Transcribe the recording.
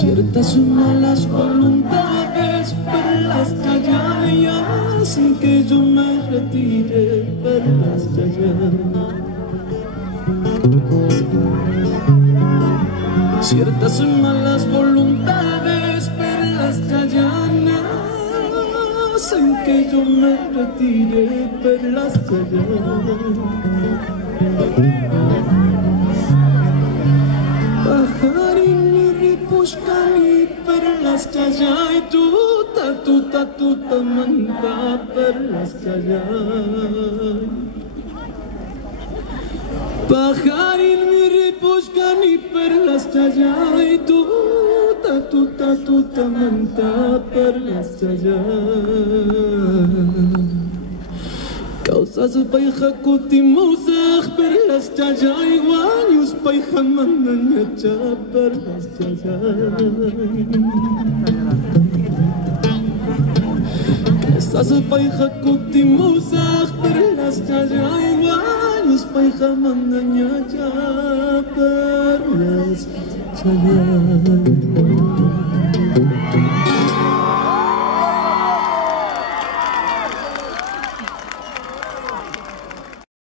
Ciertas malas voluntades perlas callan sin que yo me retire, perlas callan. Ciertas malas voluntades perlas callan sin que yo me retire, perlas callan. Pajarini ripushkani perlas callay tuta manta perlas callay. Pajarini ripushkani perlas callay tuta manta perlas callay. Causas payja kutimusaq perlas callay wañus payja mandañacha perlas callay. Causas payja kutimusaq perlas callay wañus payja mandañacha perlas callay.